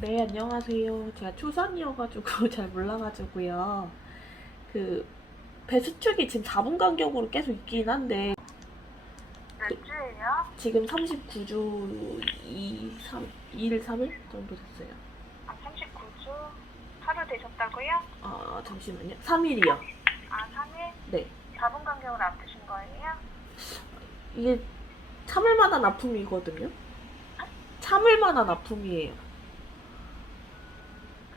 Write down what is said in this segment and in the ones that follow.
네, 안녕하세요. 제가 초산이어가지고 잘 몰라가지고요. 그, 배 수축이 지금 4분 간격으로 계속 있긴 한데, 몇 주예요? 지금 39주 2일, 3일 정도 됐어요. 아, 39주? 하루 되셨다고요? 잠시만요. 3일이요. 아, 3일? 네. 4분 간격으로 아프신 거예요? 이게 참을 만한 아픔이거든요. 참을 만한 아픔이에요.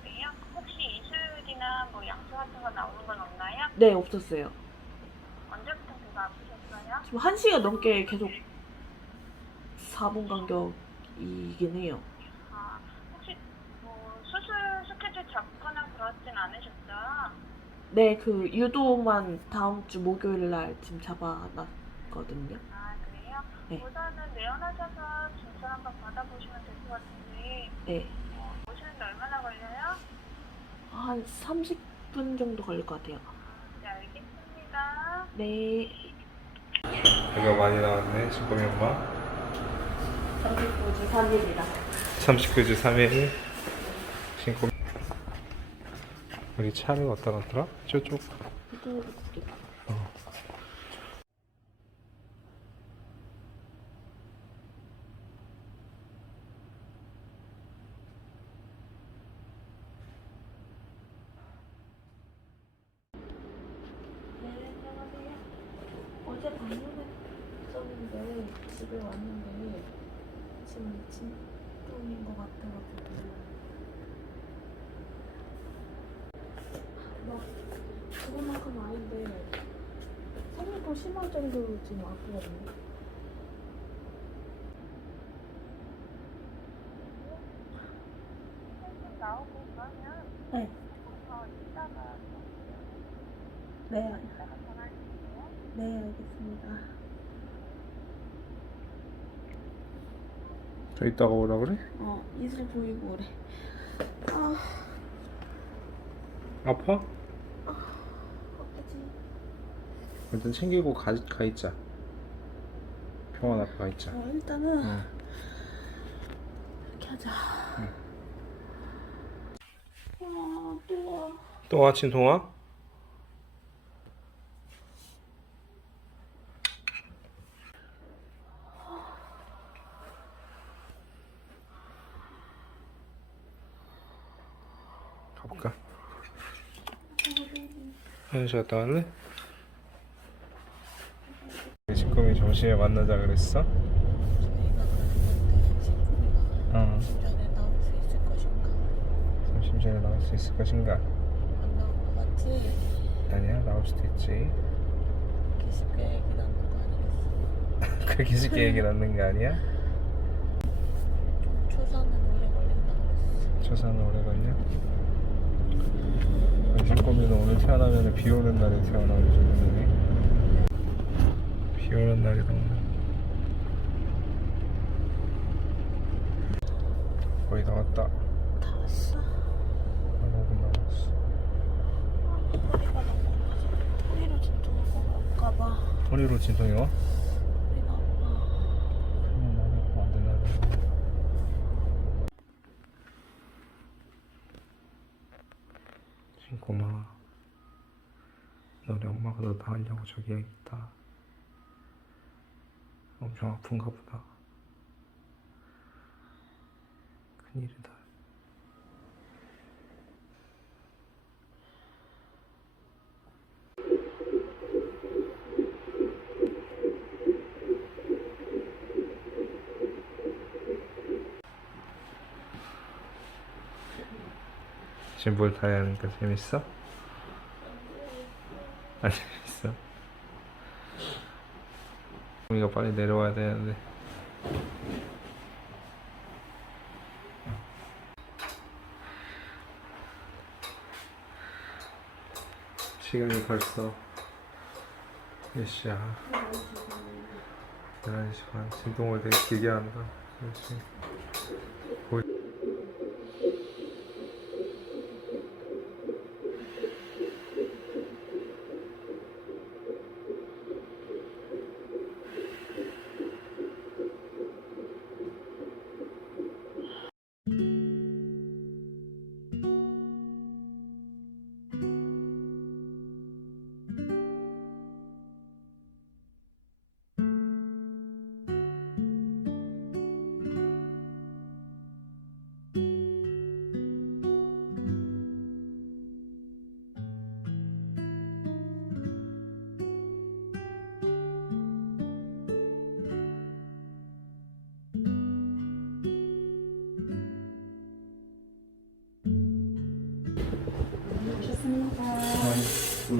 그래요? 혹시 이슬이나 뭐 양수 같은 거 나오는 건 없나요? 네, 없었어요. 언제부터 배가 아프셨어요? 지금 1시간 넘게 계속 4분 간격이긴 해요. 아, 혹시 뭐 수술 스케줄 잡거나 그러진 않으셨죠? 네, 그 유도만 다음 주 목요일 날 지금 잡아놨거든요. 아, 그래요? 네. 우선은 내원하셔서 진찰 한번 받아보시면 될 것 같은데 네. 오시는데 얼마나 걸려요? 한 30분 정도 걸릴 것 같아요. 네, 알겠습니다. 네. 배가 많이 나왔네, 지금이 엄마. 39주 3일이라. 39주 3일 신고. 우리 차를 어디다 놨더라? 저쪽. 어. 네, 안녕하세요. 어제 방문했었는데 집에 왔는데 지금 진통인 것 같아가지고 막 그거만큼 아닌데 성이 더 심할 정도로 지금 아프거든요. 좀 나오고 그러면 네. 더 이따가 네. 이따가 전화할게요. 네, 알겠습니다. 저 이따가 오라 그래? 이슬 보이고 그래. 아파? 아프지. 일단 챙기고 가 있자. 병원 앞에 가 있자. 일단은 응. 이렇게 하자. 응. 또 와. 또 아침 통화? 가볼까? 화장실 갔다 왔네? 지금이 점심에 만나자 그랬어? 응. 전에 나올 수 있을 것인가? 점심 전에 나올 수 있을 것인가? 안 나올 것 같지? 아니야, 나올 수도 있지. 기습 계획이 나는 거 아니겠어? 그렇게 쉽게 얘기 낳는 거 아니야? 좀 초산은 오래 걸린다 그랬어. 조사는 오래 걸려? 신고민은 오늘 태어나면 비 오는 날에 태어나는 주문이네. 비 오는 날이다 오늘. 거의 다 왔다. 다 왔어. 한 5분 남았어. 허리가 너무 아파서 허리로 진통하고 갈까봐. 허리로 진통이 와? 허리가 아파. 그러면 나는 안 된다. 신고마, 너네 엄마가 너 낳으려고 저기 있다. 엄청 아픈가 보다. 큰일이다. 지금 뭘 타야 하니까 재밌어? 안 재밌어? 우리가 빨리 내려와야 되는데. 시간이 벌써 몇 시야? 11시 반. 진동을 되게 길게 한다. 열심히.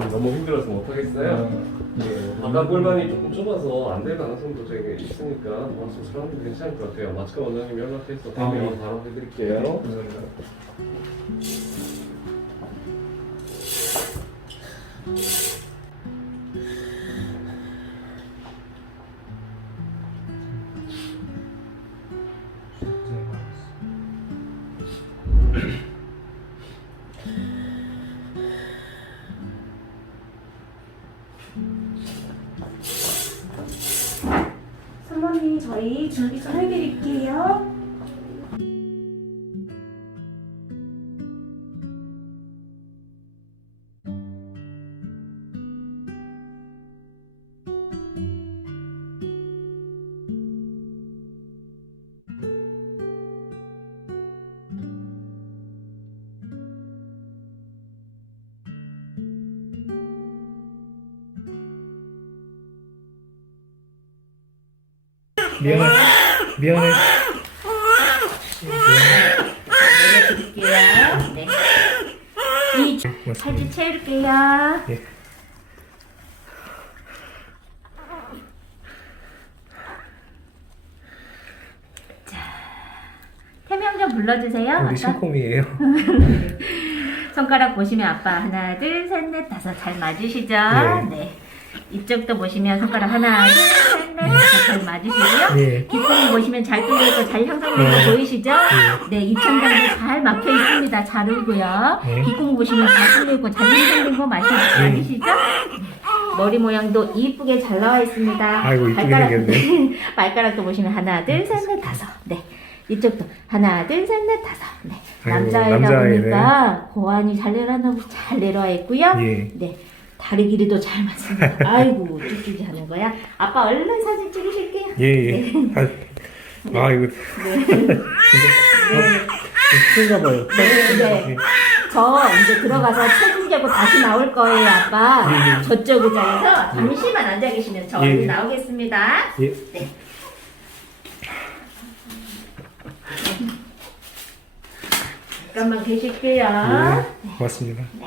너무 힘들어서 못하겠어요. 아까 골반이 조금 좁아서 안 될 가능성도 되게 있으니까 수술하는 게 괜찮을 것 같아요. 마츠카 원장님 연락해서 되면 바로 해드릴게요. 감사합니다. 사모님 저희 준비 좀 해드릴게요. 미안해. 미안해. 내려드릴게요. 네. 이 팔찌 채울게요. 예. 태명 좀 불러주세요. 우리 아빠. 신콤이에요. 손가락 보시면 아빠 하나 둘 셋 넷 다섯 잘 맞으시죠? 네. 네. 이쪽도 보시면 손가락 하나 둘 셋 넷 다섯 잘 맞으시고요. 네. 귓구멍 보시면 잘 뚫려있고 잘 형성된 거 보이시죠? 네. 입천장도 잘 막혀 있습니다. 잘 울고요. 네. 귓구멍 보시면 잘 뚫려있고 잘 형성된 거 맞으시죠? 머리 모양도 이쁘게 잘 나와 있습니다. 아이고, 이쁘게 생겼네. 발가락도 보시면 하나 둘 셋 넷 다섯. 네. 이쪽도 하나 둘 셋 넷 다섯. 네. 아이고, 남자애다 남자아이네. 보니까 고환이 잘 내려와 있고요. 예. 네. 다리 길이도 잘 맞습니다. 아이고 쭉쭉이 하는 거야. 아빠 얼른 사진 찍으실게요. 예, 예. 아, 이거. 큰가 봐요. 네. 저 이제 들어가서 체중 재고 다시 나올 거예요, 아빠. 저쪽 의자에서 잠시만 앉아 계시면 저 얼른 예. 나오겠습니다. 예. 네. 잠깐만 계실게요. 예. 고맙습니다. 네.